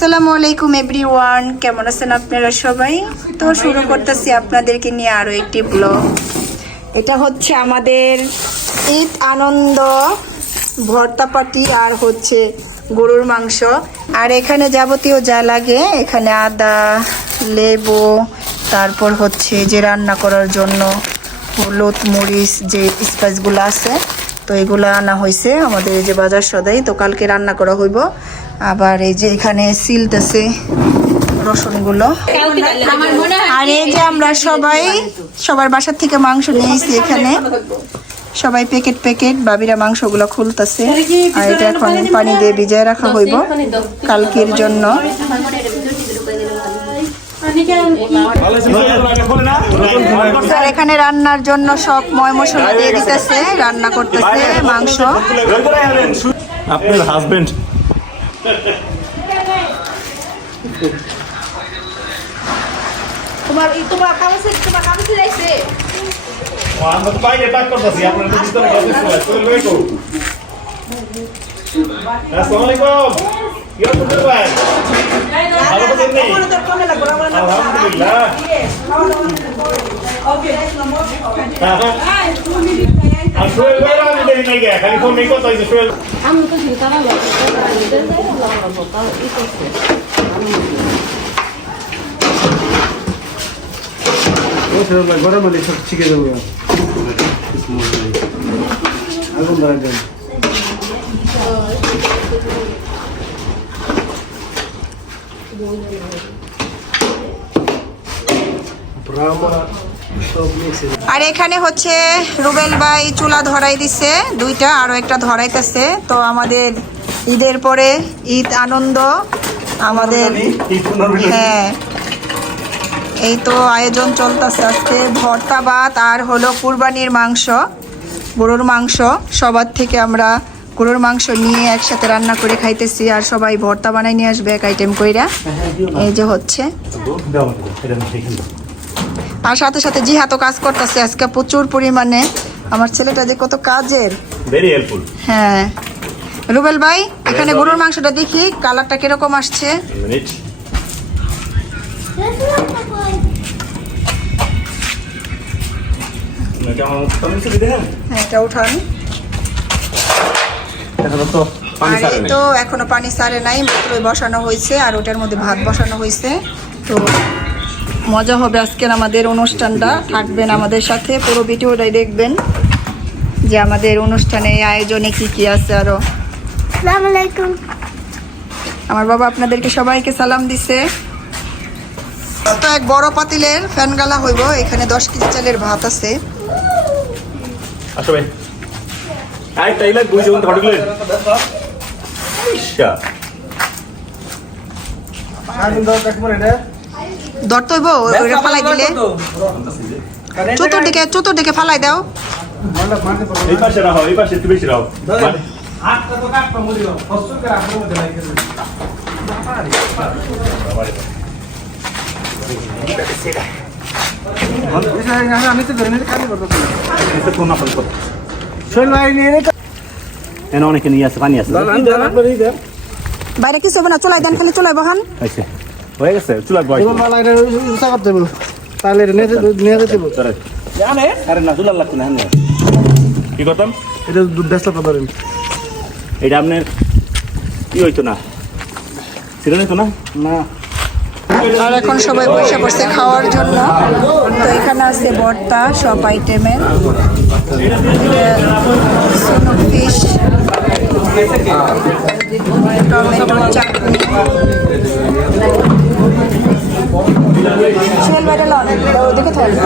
আসসালামু আলাইকুম এভরিওয়ান, কেমন আছেন আপনারা সবাই? তো শুরু করতেছি আপনাদেরকে নিয়ে আরও একটি ব্লগ। এটা হচ্ছে আমাদের ঈদ আনন্দ ভর্তা পাটি আর হচ্ছে গরুর মাংস। আর এখানে যাবতীয় যা লাগে, এখানে আদা, লেবু, তারপর হচ্ছে যে রান্না করার জন্য হলুদ, মরিচ, যে স্পাইসগুলো আছে, তো এগুলো আনা হয়েছে আমাদের এই যে বাজার সদাই। তো কালকে রান্না করা হইব। আবার এই যে এখানে সিলতেছে রসুনগুলো। আর এই যে আমরা সবার বাসার থেকে মাংস নিয়েছি। এখানে সবাই প্যাকেট প্যাকেট বাবিরা মাংসগুলো খুলতেছে। আর এটা এখন পানি দিয়ে ভিজিয়ে রাখা হইব কালকের জন্য। আর এখানে রান্নার জন্য সব ময় মশলা দিয়ে দিতেছে, রান্না করতেছে মাংস। আপনার হাজবেন্ড তোমার কাছে যাইছে আমরা তো বাইরে প্যাক করতেছি, আপনার তো ভিতরে গেছে চলে বেকো। আসসালামু আলাইকুম, কি অবস্থা ভাই? ভালো আছেন নি? আলহামদুলিল্লাহ। ওকে আর সোহেল ভাই আমি দেখি নাই গে, খালি ফোন নেই কথা হইছে সোহেল। আমি তো চিন্তা না গরম হলে সব শিখে দেবো। আগুন ধরা দেন। আর এখানে হচ্ছে রুবেল ভাই চুলা ধরাই দিছে দুইটা, আরো একটা ধরাইতেছে। তো আমাদের ঈদের পরে ঈদ আনন্দ আমাদের, হ্যাঁ এই তো আয়োজন চলতেছে। আজকে ভর্তা ভাত আর হলো কুরবানির মাংস, গরুর মাংস। সবার থেকে আমরা গরুর মাংস নিয়ে একসাথে রান্না করে খাইতেছি। আর সবাই ভর্তা বানাই নিয়ে আসবে এক আইটেম কইরা। এই যে হচ্ছে, আর সাথে সাথে জিহাতো কাজ করতেছে আজকে প্রচুর পরিমাণে। আমার ছেলেটা যে কত কাজের, ভেরি হেল্পফুল। হ্যাঁ রুবেল ভাই, এখানে গরুর মাংসটা দেখি কালারটা কিরকম আসছে। মিনিট এটা উঠান। এখন তো পানি আর ছাড়ে এই নাই। তো এখনো পানি ছাড়ে নাই, মাত্রই বসানো হয়েছে। আর ওটার মধ্যে ভাত বসানো হয়েছে। তো মজা হবে আজকের আমাদের অনুষ্ঠানটা। থাকবেন আমাদের সাথে, পুরো ভিডিওটাই দেখবেন যে আমাদের অনুষ্ঠানে আয়োজনে কি কি আছে। আরো আসসালামু আলাইকুম। আমার বাবা আপনাদেরকে সবাইকে সালাম দিছে। তো এক বড় পাতিলের ফ্যান গালা হইব। এখানে 10 কেজি চালের ভাত আছে। আসো ভাই, আই তাইলে বুঝে কোন ধরে গেলেন আচ্ছা আগুন ধরা দেখবো এটা। ধরতে হইব, ওইটা ফালাই দিলে চতুর্দিকে ফালাই দাও। মারতে পারবো। এই পাশে রাখো, এই পাশে একটু বেশি রাখো। হাতটা তো কাটতে মরিও। কষ্ট করে আগুন মধ্যে লাগিয়ে দেন। আমি তো ধরে নিতে কাজ করতেছি। এটা কোন আপন কর। শৈল ভাই নিয়ে নিতে। এনে অনেক নিয়ে আছে, পানি আছে। বাইরে কিছু হবে না, চলাই দেন, খালি চলাই বহান। আচ্ছা হয়ে গেছে, চুলা বয়। এবার মালা এটা উঁচা করতে হবে। তাহলে এটা নিয়ে যেতে হবে। জানে আরে না চুলা লাগতো না। হ্যাঁ কি করতাম, এটা দুধ ডাসটা ধরেন। এটা আপনার কি হইতো না, ছিল না তো না না। আর এখন সবাই বসে পড়ছে খাওয়ার জন্য। তো এখানে আছে ভর্তা সব আইটেমের, ফিশ, টমেটো চাটনি। দেখে থাকবে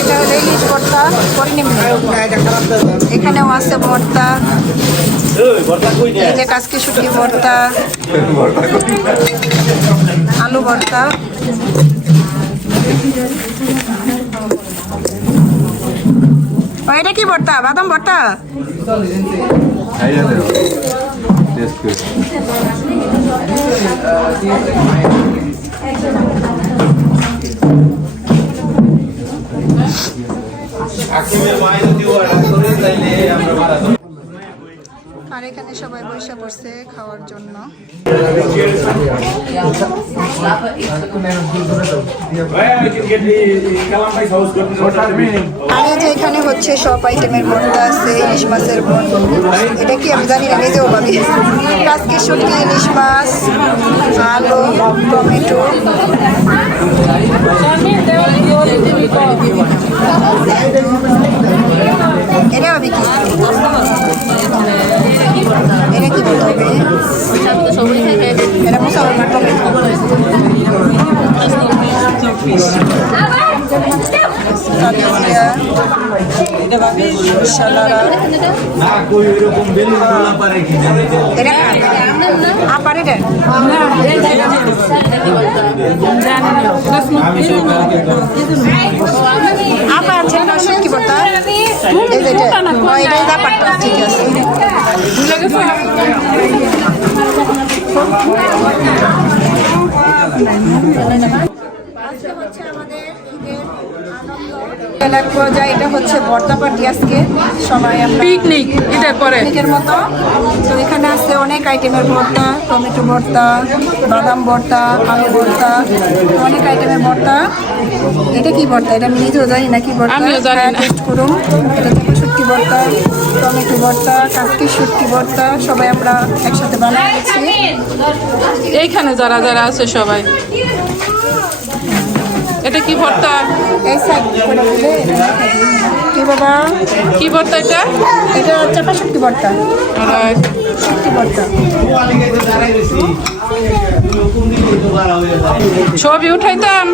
এটা হলো ইলিশ ভর্তা, করে নিম্ন। এখানেও আছে ভর্তা, এই যে কাজকি শুটকি ভর্তা, আলু ভর্তা। এটা কি ভর্তা? বাদাম ভর্তা। সবাই বসে পড়ছে খাওয়ার জন্য। আর এই যে এখানে হচ্ছে সব আইটেমের ভর্তা আছে, ইলিশ মাছের ভর্তা, এটা কি আমি জানি না, নিজেও ভাবি। আজকে শুটকি, ইলিশ মাছ, আলু, টমেটো, এটা হবে কি, এটা কি বলতে হবে, এটা মশলা না টমেটো। আপা আছে না কি বলতে, এটাই ব্যাপারটা ঠিক আছে। এটা হচ্ছে ভর্তা পার্টি, আজকে সবাই পিকনিক, এটা পরে পিকনিকের মতো। তো এখানে আছে অনেক আইটেমের ভর্তা, টমেটো ভর্তা, বাদাম ভর্তা, আলু ভর্তা, অনেক আইটেমের ভর্তা। এটা কি ভর্তা, এটা আমি নিজেও জানি না কি ভর্তা, টেস্ট করুন। এটা থেকে শুটকি ভর্তা, টমেটো ভর্তা, কাঁচকি শুটকি ভর্তা, সবাই আমরা একসাথে বানাচ্ছি এইখানে যারা যারা আছে সবাই। এটা কি ভর্তা, এই সাইড করে দিলে কি বাবা, কি ভর্তা এটা, এটা চাপা শুটকি ভর্তা, শুটকি ভর্তা। ছবি উঠাইতাম।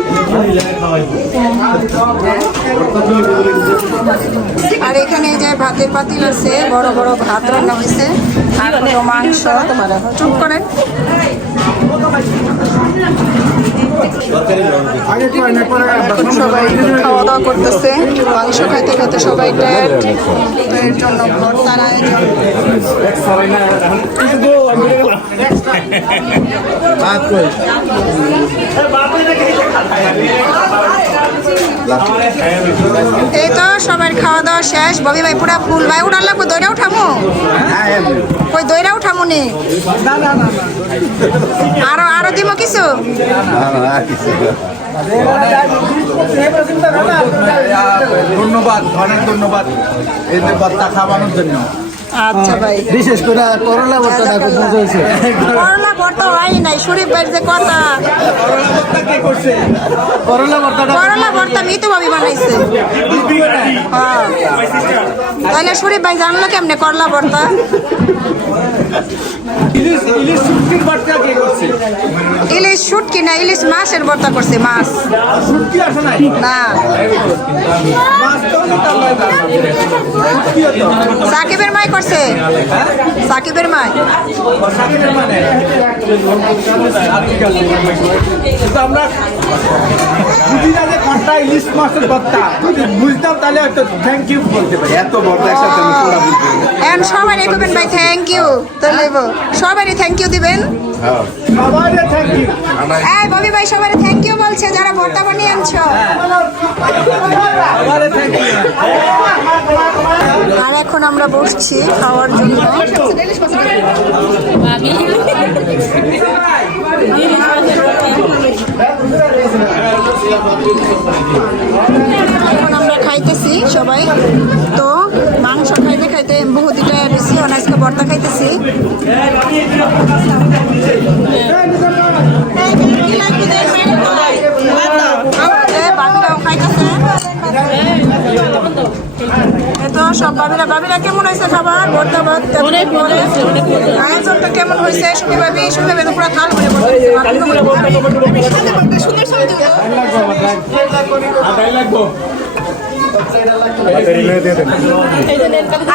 আর এখানে যে ভাতের পাতিল আছে, বড় বড় ভাত রান্না হয়েছে, আর মাংস। চুপ করেন, সবাই খাওয়া দাওয়া করতেছে, মাংস খাইতে খাইতে সবাই ট্যাট, এর জন্য ভর্তার আয়োজন। এই তো সবার খাওয়া দাওয়া শেষ। ববি ভাই পুরা ফুল ভাই উঠার লাগবো, দইরা উঠামো, ওই দইরা উঠামো নি, আরো আরো দিব কিছু। ধন্যবাদ, অনেক ধন্যবাদ এই যে ভর্তা খাওয়ানোর জন্য। আচ্ছা ভাই, বিশেষ করে করলা ভর্তাটা খুব মজা হয়েছে। করলা ভর্তা হয় নাই, শরীফ ভাই যে কথা, করলা ভর্তাটা, করলা ভর্তা মিতু ভাবি বানাইছে। হ্যাঁ, তাহলে শরীফ ভাই জানলো কেমনে করলা ভর্তা? ইলিশ শুটকির ভর্তা কে করছে? ইলিশ শুটকি না, ইলিশ মাছের ভর্তা করছে, মাছ। শুটকি আসে নাই না, মাছ তো সাকিবের মাই করছে, সাকিবের মাই। আমরা বুঝি না যে কোনটা ইলিশ মাছের ভর্তা, যদি বুঝতাম তাহলে হয়তো থ্যাংক ইউ বলতে পারি। এত ভর্তা একসাথে আমি পুরো বুঝতে পারি। এখন সবাই করবেন ভাই থ্যাংক ইউ, তাহলে সবাই থ্যাংক ইউ দিবেন। সবাই থ্যাংক ইউ। এই ববি ভাই সবাই থ্যাংক ইউ বলছে যারা ভর্তা বানিয়ে আনছো। সবাই থ্যাংক ইউ। আর এখন আমরা বসছি খাওয়ার জন্য। এখন আমরা খাইতেছি সবাই, তো মাংস খাইতে খাইতে বহুত টায়ার হয়েছি, আজকে ভর্তা খাইতেছি। বাকিরাও খাইতেছে। তো সব বাবিরা কেমন হয়েছে খাবার, ভর্তা ভাত আয়োজনটা কেমন হয়েছে? সুখী ভাবি তো পুরো থাল ভরে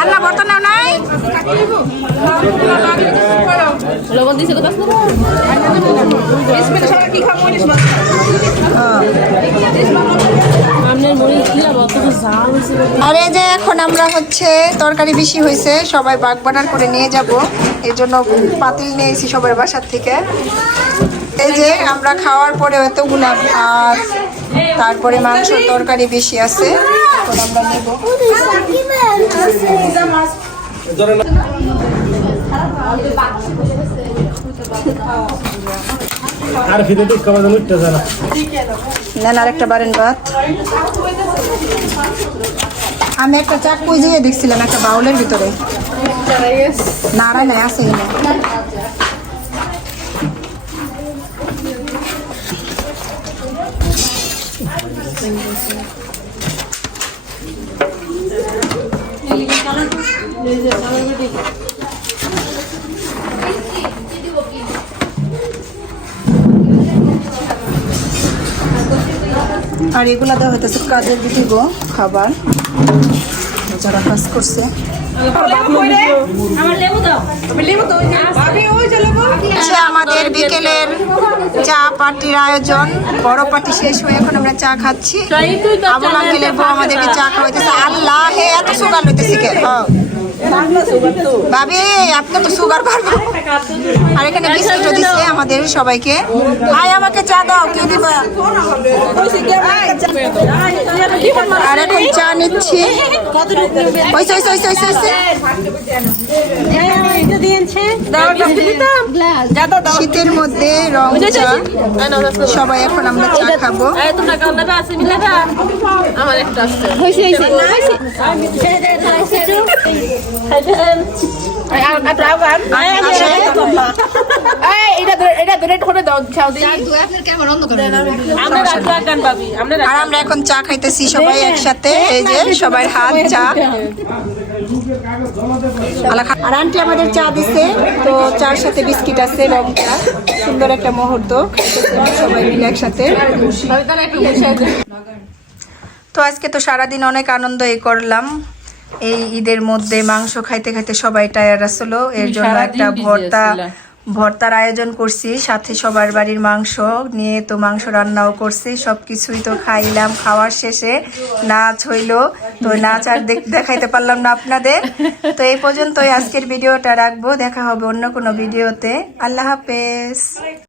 আল্লাহ ভর্তা নাও নাই লবণ দিছে তো কাছে কি খাবো আর এই যে এখন আমরা হচ্ছে তরকারি বেশি হয়েছে, সবাই বাগ বাটার করে নিয়ে যাব, এই জন্য পাতিল নিয়েছি সবার বাসার থেকে। এই যে আমরা খাওয়ার পরে এতগুলা ভাত, তারপরে মাংস তরকারি বেশি আছে, এখন আমরা নেব। আর ফিরে দেখ কবে তো উঠতে জানা নেন আরেকটা বারেন ভাত। আমি একটা চাকু দিয়ে দেখছিলাম একটা বাউলের ভিতরে, নাড়াই নাই আছে এনে। আর এগুলা দেওয়া হইতেছে কাজের দিব খাবার যারা কাজ করছে। আমাদের বিকেলের চা পার্টির আয়োজন, বড় পার্টি শেষ হয়ে এখন আমরা চা খাচ্ছি। আবুল আঙ্কেলের বউ আমাদেরকে চা খাওয়াইতেছে। আল্লাহ হে এত সুগার লইতেছে কে? ভাবি আপনি তো সুগার পারবো। আর এখানে বিস্কুটও দিচ্ছে আমাদের সবাইকে। ভাই আমাকে চা দাও, কে দিবা? আর এখন চা নিচ্ছি। শীতের মধ্যে রং চা, সবাই এখন আমরা চা খাবো। আমার একটা আছে আর আমরা এখন চা খাইতেছি সবাই একসাথে। এই যে সবার হাত চা। আর আন্টি আমাদের চা দিছে, তো চার সাথে বিস্কিট আছে, রং চা। সুন্দর একটা মুহূর্ত সবাই মিলে একসাথে। তো আজকে তো সারাদিন অনেক আনন্দই করলাম। এই ঈদের মধ্যে মাংস খাইতে খাইতে সবাই টায়ার্ড আসলো, এর জন্য একটা ভর্তার আয়োজন করছি। সাথে সবার বাড়ির মাংস নিয়ে তো মাংস রান্নাও করছি। সবকিছুই তো খাইলাম। খাওয়ার শেষে নাচ হইলো, তো নাচ আর দেখাইতে পারলাম না আপনাদের। তো এই পর্যন্তই আজকের ভিডিওটা রাখবো। দেখা হবে অন্য কোনো ভিডিওতে। আল্লাহ হাফেজ।